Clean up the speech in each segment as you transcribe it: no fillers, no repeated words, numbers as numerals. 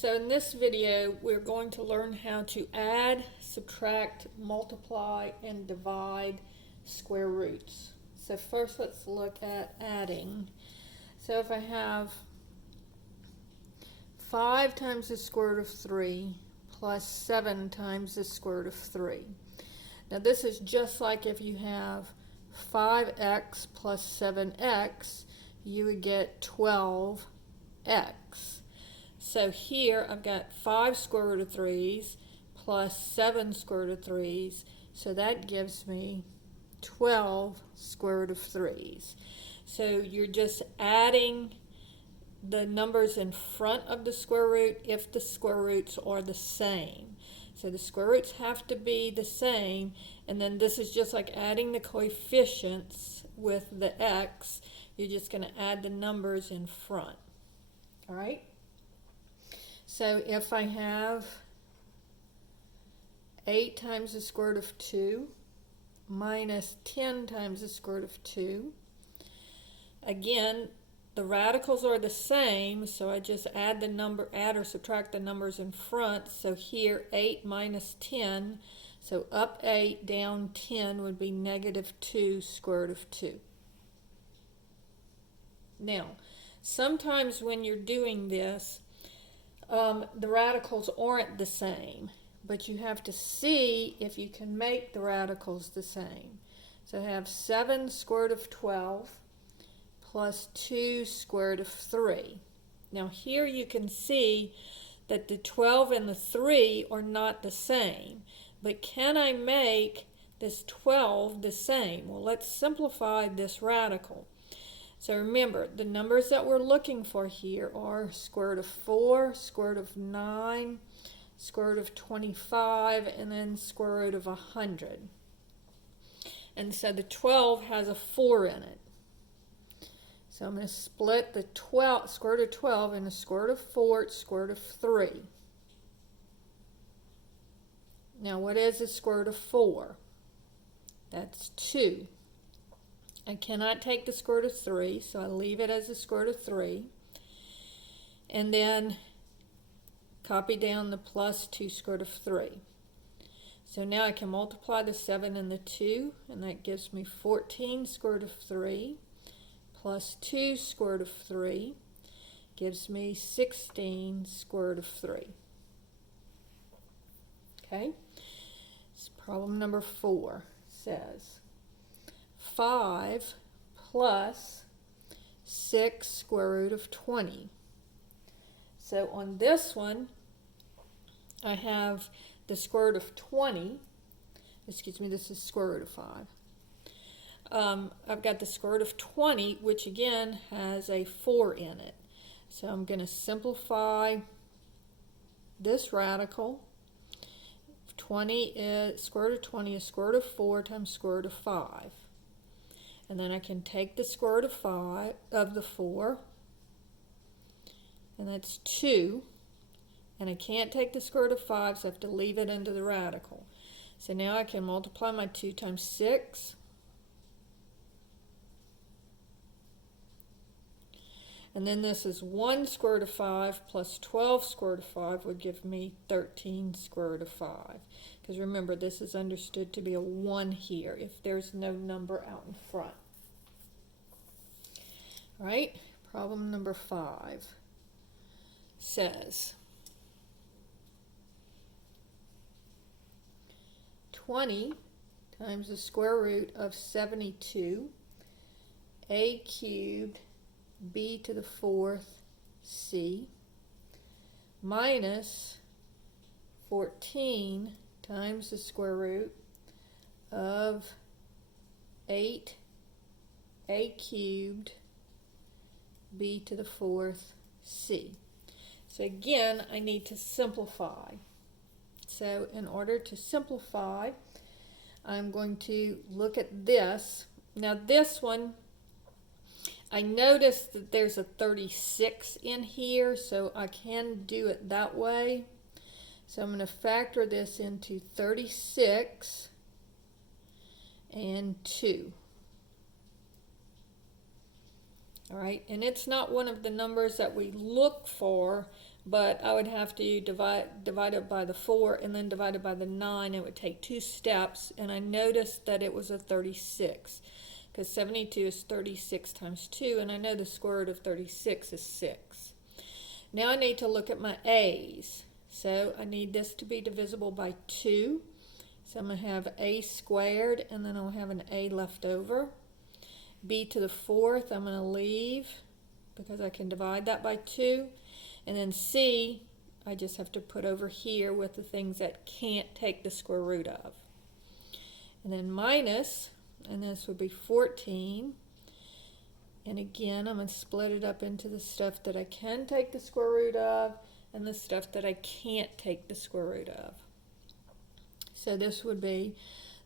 So in this video, we're going to learn how to add, subtract, multiply, and divide square roots. So first let's look at adding. So if I have 5 times the square root of 3 plus 7 times the square root of 3. Now this is just like if you have 5x plus 7x, you would get 12x. So here I've got 5 square root of 3's plus 7 square root of 3's, so that gives me 12 square root of 3's. So you're just adding the numbers in front of the square root if the square roots are the same. So the square roots have to be the same, and then this is just like adding the coefficients with the x. You're just going to add the numbers in front. All right? So if I have 8 times the square root of 2 minus 10 times the square root of 2, again, the radicals are the same, so I just add or subtract the numbers in front. So here 8 minus 10, so up 8, down 10 would be negative 2 square root of 2. Now, sometimes when you're doing this, the radicals aren't the same, but you have to see if you can make the radicals the same. So I have 7 square root of 12 plus 2 square root of 3. Now here you can see that the 12 and the 3 are not the same, but can I make this 12 the same? Well, let's simplify this radical. So remember, the numbers that we're looking for here are square root of 4, square root of 9, square root of 25, and then square root of 100. And so the 12 has a 4 in it. So I'm going to split the square root of 12 into square root of 4, square root of 3. Now what is the square root of 4? That's 2. I cannot take the square root of 3, so I leave it as the square root of 3. And then copy down the plus 2 square root of 3. So now I can multiply the 7 and the 2, and that gives me 14 square root of 3 plus 2 square root of 3 gives me 16 square root of 3. Okay? So problem number 4 says 5 plus 6 square root of 20. So on this one, I have the square root of 20. Excuse me, this is square root of 5. I've got the square root of 20, which again has a 4 in it. So I'm going to simplify this radical. 20 is square root of 20 is square root of 4 times square root of 5. And then I can take the square root of the 4, and that's 2. And I can't take the square root of 5, so I have to leave it into the radical. So now I can multiply my 2 times 6. And then this is 1 square root of 5 plus 12 square root of 5 would give me 13 square root of 5. Because remember, this is understood to be a 1 here if there's no number out in front. All right, problem number 5 says 20 times the square root of 72, a cubed b to the 4th c, minus 14 times the square root of 8 a cubed b to the 4th c. So again, I need to simplify. So in order to simplify, I'm going to look at this. Now this one, I noticed that there's a 36 in here, so I can do it that way. So I'm going to factor this into 36 and 2. All right, and it's not one of the numbers that we look for, but I would have to divide it by the 4 and then divide it by the 9. It would take 2 steps, and I noticed that it was a 36, because 72 is 36 times 2, and I know the square root of 36 is 6. Now I need to look at my a's. So I need this to be divisible by 2. So I'm going to have a squared, and then I'll have an a left over. B to the 4th I'm going to leave because I can divide that by 2. And then C, I just have to put over here with the things that can't take the square root of. And then minus, and this would be 14. And again, I'm going to split it up into the stuff that I can take the square root of and the stuff that I can't take the square root of. So this would be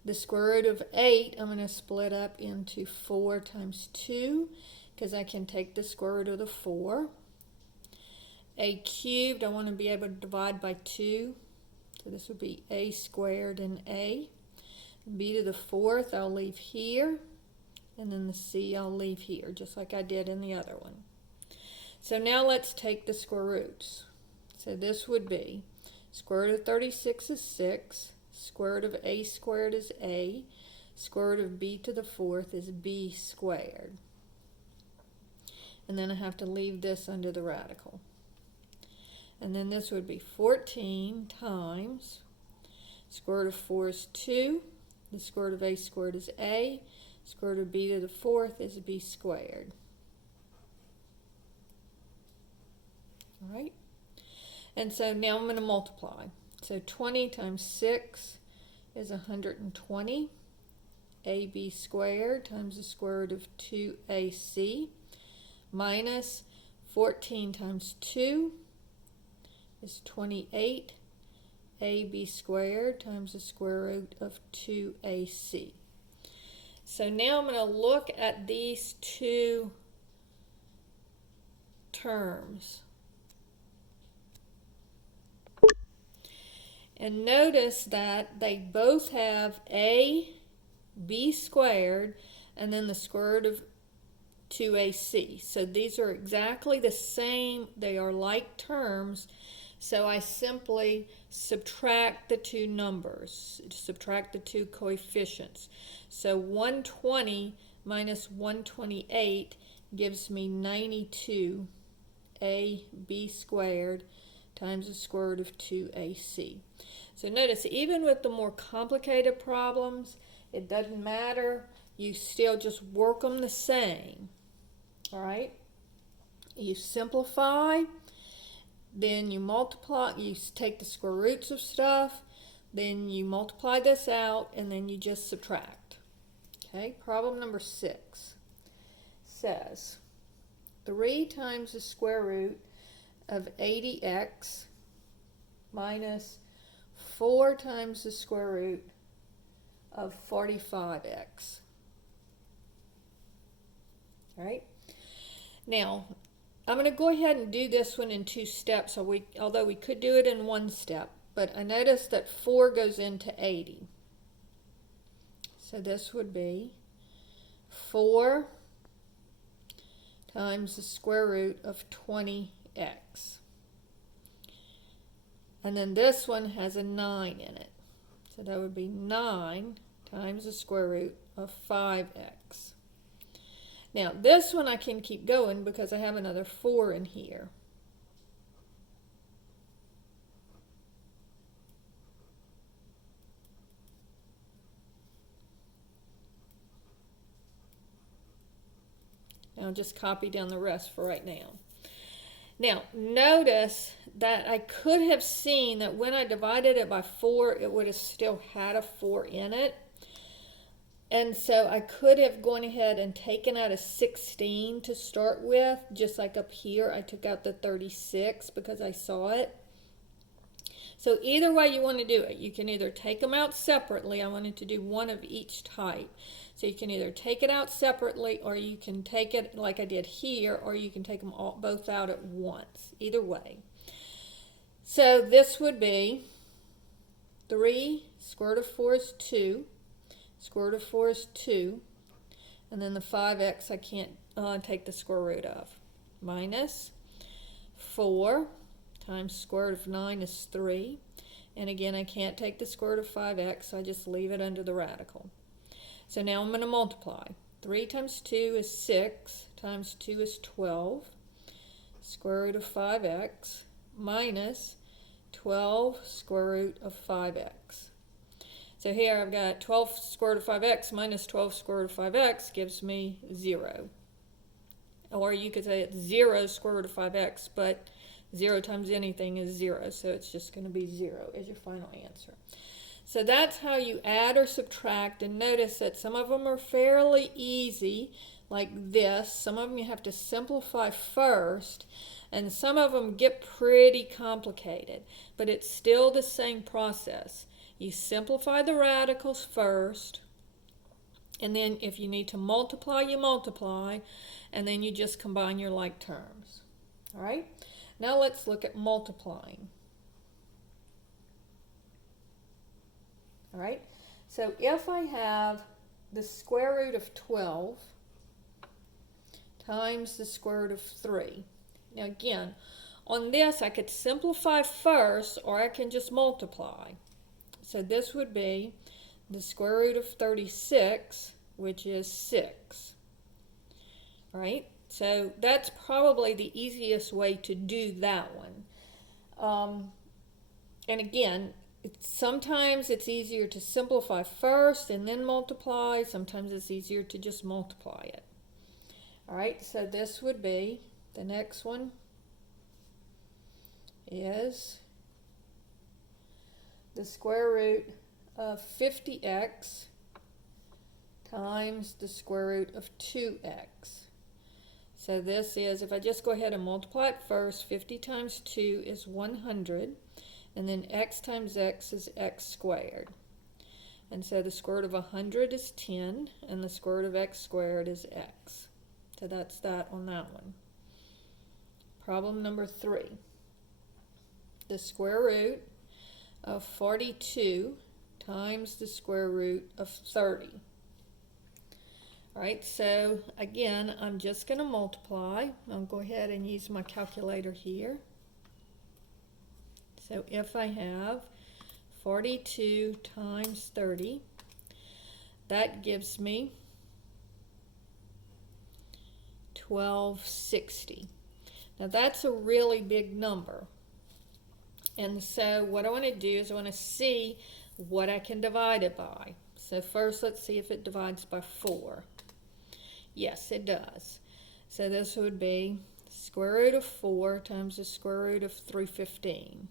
the square root of 8. I'm going to split up into 4 times 2 because I can take the square root of the 4. A cubed, I want to be able to divide by 2. So this would be a squared and a. B to the 4th I'll leave here. And then the c I'll leave here, just like I did in the other one. So now let's take the square roots. So this would be square root of 36 is 6. Square root of a squared is a. Square root of b to the 4th is b squared. And then I have to leave this under the radical. And then this would be 14 times square root of 4 is 2. The square root of a squared is a. Square root of b to the 4th is b squared. All right. And so now I'm going to multiply. So 20 times 6 is 120. AB squared times the square root of 2AC minus 14 times 2 is 28. AB squared times the square root of 2AC. So now I'm going to look at these two terms. And notice that they both have a b squared and then the square root of 2ac. So these are exactly the same. They are like terms. So I simply subtract the two numbers, subtract the two coefficients. So 120 minus 128 gives me 92 ab squared times the square root of 2ac. So notice, even with the more complicated problems, it doesn't matter. You still just work them the same. All right? You simplify, then you multiply, you take the square roots of stuff, then you multiply this out, and then you just subtract. Okay, problem number 6 says 3 times the square root of 80x minus 4 times the square root of 45x. All right. Now, I'm going to go ahead and do this one in 2 steps, although we could do it in 1 step. But I noticed that 4 goes into 80. So this would be 4 times the square root of 20x. And then this one has a 9 in it. So that would be 9 times the square root of 5x. Now this one I can keep going because I have another 4 in here. I'll just copy down the rest for right now. Now, notice that I could have seen that when I divided it by 4, it would have still had a 4 in it. And so I could have gone ahead and taken out a 16 to start with, just like up here. I took out the 36 because I saw it. So either way you want to do it, you can either take them out separately. I wanted to do one of each type. So you can either take it out separately, or you can take it like I did here, or you can take them both out at once. Either way. So this would be 3 square root of 4 is 2. Square root of 4 is 2. And then the 5x I can't take the square root of. Minus 4 times square root of 9 is 3. And again, I can't take the square root of 5x, so I just leave it under the radical. So now I'm going to multiply. 3 times 2 is 6, times 2 is 12. Square root of 5x minus 12 square root of 5x. So here I've got 12 square root of 5x minus 12 square root of 5x gives me 0. Or you could say it's 0 square root of 5x, but 0 times anything is 0, so it's just going to be 0 as your final answer. So that's how you add or subtract, and notice that some of them are fairly easy, like this. Some of them you have to simplify first, and some of them get pretty complicated, but it's still the same process. You simplify the radicals first, and then if you need to multiply, you multiply, and then you just combine your like terms. All right? Now let's look at multiplying. All right? So if I have the square root of 12 times the square root of 3. Now again, on this I could simplify first, or I can just multiply. So this would be the square root of 36, which is 6. All right? So that's probably the easiest way to do that one. And again, sometimes it's easier to simplify first and then multiply. Sometimes it's easier to just multiply it. All right, so this would be, the next one is the square root of 50x times the square root of 2x. So this is, if I just go ahead and multiply it first, 50 times 2 is 100, and then x times x is x squared. And so the square root of 100 is 10, and the square root of x squared is x. So that's that on that one. Problem number 3. The square root of 42 times the square root of 30. All right, so again, I'm just going to multiply. I'll go ahead and use my calculator here. So if I have 42 times 30, that gives me 1260. Now that's a really big number. And so what I want to do is I want to see what I can divide it by. So first let's see if it divides by 4. Yes, it does. So this would be square root of 4 times the square root of 315.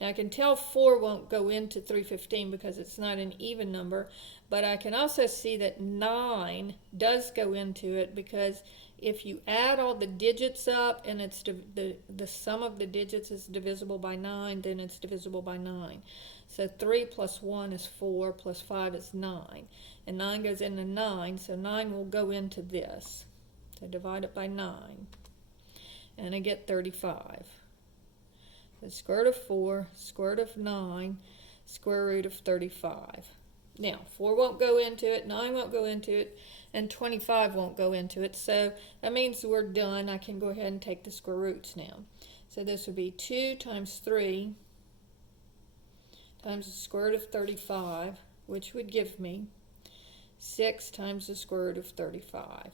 Now I can tell 4 won't go into 315 because it's not an even number, but I can also see that 9 does go into it, because if you add all the digits up and it's the sum of the digits is divisible by 9, then it's divisible by 9. So 3 plus 1 is 4, plus 5 is 9. And 9 goes into 9, so 9 will go into this. So divide it by 9. And I get 35. The square root of 4, square root of 9, square root of 35. Now, 4 won't go into it, 9 won't go into it, and 25 won't go into it. So that means we're done. I can go ahead and take the square roots now. So this would be 2 times 3 times the square root of 35, which would give me 6 times the square root of 35.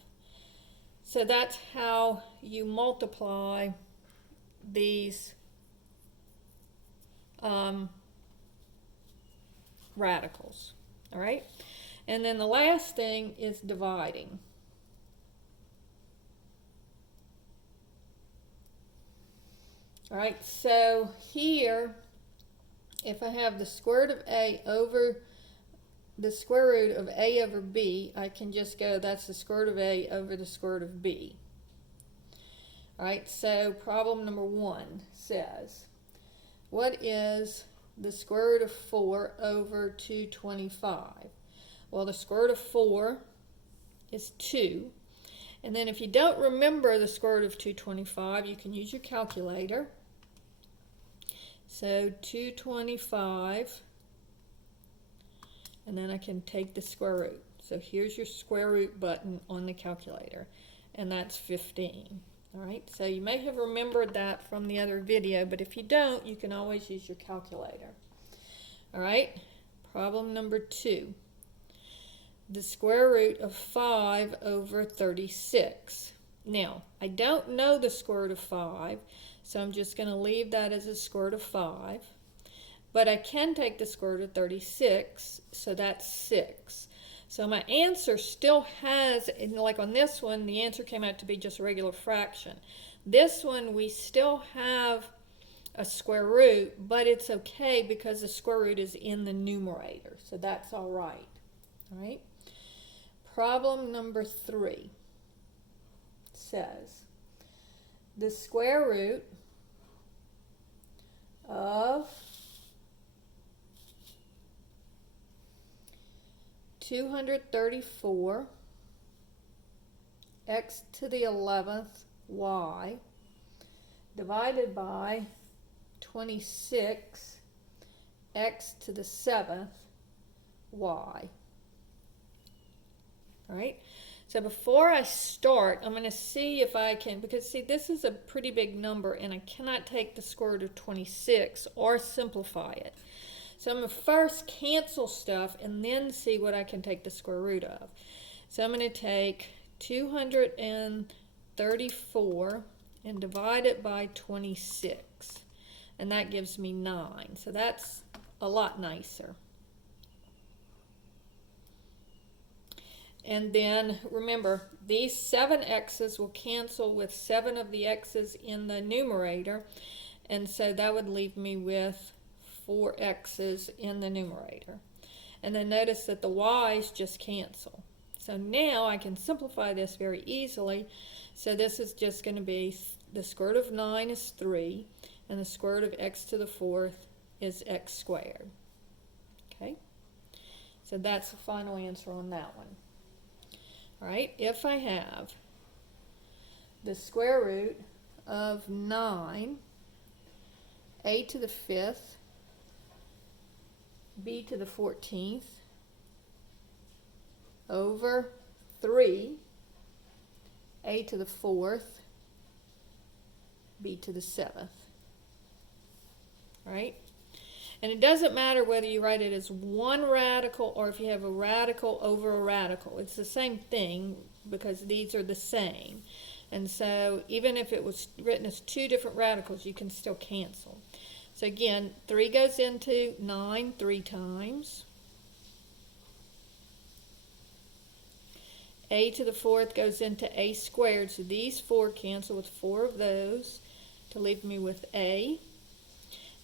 So that's how you multiply these radicals. All right? And then the last thing is dividing. All right, so here, if I have the square root of a over the square root of a over b, I can just go, that's the square root of a over the square root of b. All right, so problem number 1 says, what is the square root of 4 over 225? Well, the square root of 4 is 2. And then if you don't remember the square root of 225, you can use your calculator. So 225, and then I can take the square root. So here's your square root button on the calculator, and that's 15. All right, so you may have remembered that from the other video, but if you don't, you can always use your calculator. All right, problem number 2. The square root of 5 over 36. Now, I don't know the square root of 5, so I'm just going to leave that as a square root of 5. But I can take the square root of 36, so that's 6. So my answer still has, like on this one, the answer came out to be just a regular fraction. This one, we still have a square root, but it's okay because the square root is in the numerator, so that's all right. All right. Problem number 3 says the square root of 234 x to the 11th y divided by 26 x to the 7th y. All right, so before I start, I'm going to see if I can, because see, this is a pretty big number and I cannot take the square root of 26 or simplify it. So I'm going to first cancel stuff and then see what I can take the square root of. So I'm going to take 234 and divide it by 26. And that gives me 9. So that's a lot nicer. And then remember, these 7 x's will cancel with 7 of the x's in the numerator. And so that would leave me with 4 x's in the numerator. And then notice that the y's just cancel. So now I can simplify this very easily. So this is just going to be the square root of 9 is 3, and the square root of x to the 4th is x squared. Okay? So that's the final answer on that one. All right, if I have the square root of 9, a to the 5th, b to the 14th, over 3, a to the 4th, b to the 7th. All right? And it doesn't matter whether you write it as one radical or if you have a radical over a radical. It's the same thing because these are the same. And so even if it was written as 2 different radicals, you can still cancel. So again, 3 goes into 9 3 times. A to the 4th goes into a squared. So these 4 cancel with 4 of those to leave me with a.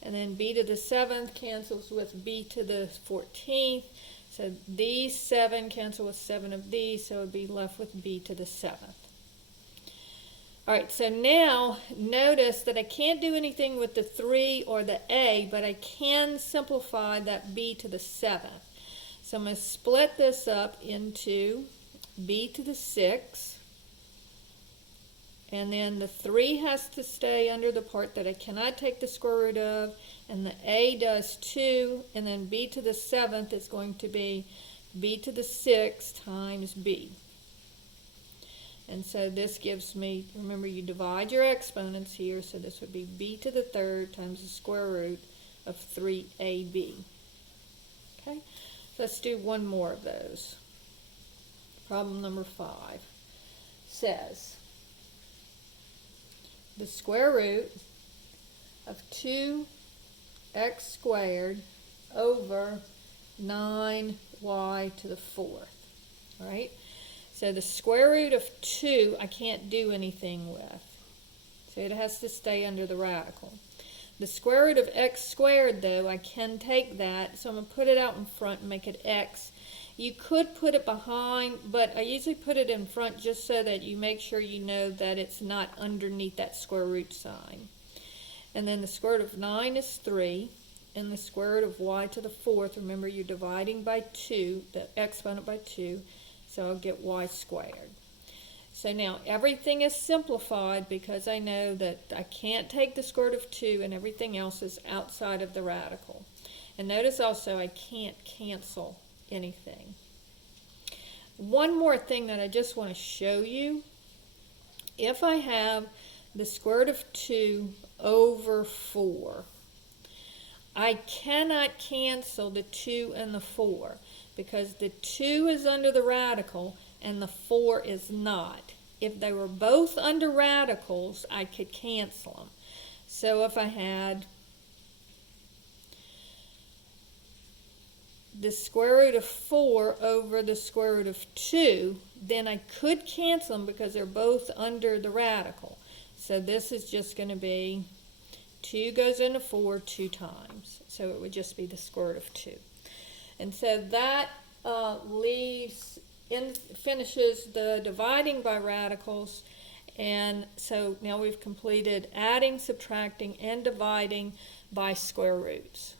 And then b to the 7th cancels with b to the 14th. So these 7 cancel with 7 of these, so it would be left with b to the 7th. All right, so now notice that I can't do anything with the 3 or the a, but I can simplify that b to the 7th. So I'm going to split this up into b to the 6th. And then the 3 has to stay under the part that I cannot take the square root of, and the a does too, and then b to the 7th is going to be b to the 6th times b. And so this gives me, remember you divide your exponents here, so this would be b to the 3rd times the square root of 3ab. Okay, so let's do one more of those. Problem number 5 says, the square root of 2x squared over 9y to the 4th. All right? So the square root of 2 I can't do anything with. So it has to stay under the radical. The square root of x squared, though, I can take that. So I'm going to put it out in front and make it x. You could put it behind, but I usually put it in front just so that you make sure you know that it's not underneath that square root sign. And then the square root of 9 is 3, and the square root of y to the 4th, remember you're dividing by 2, the exponent by 2, so I'll get y squared. So now everything is simplified because I know that I can't take the square root of 2 and everything else is outside of the radical. And notice also I can't cancel anything. one more thing that I just want to show you. If I have the square root of 2 over 4, I cannot cancel the 2 and the 4 because the 2 is under the radical and the 4 is not. If they were both under radicals, I could cancel them. So if I had the square root of 4 over the square root of 2, then I could cancel them because they're both under the radical. So this is just going to be 2 goes into 4 2 times. So it would just be the square root of 2. And so that finishes the dividing by radicals. And so now we've completed adding, subtracting, and dividing by square roots.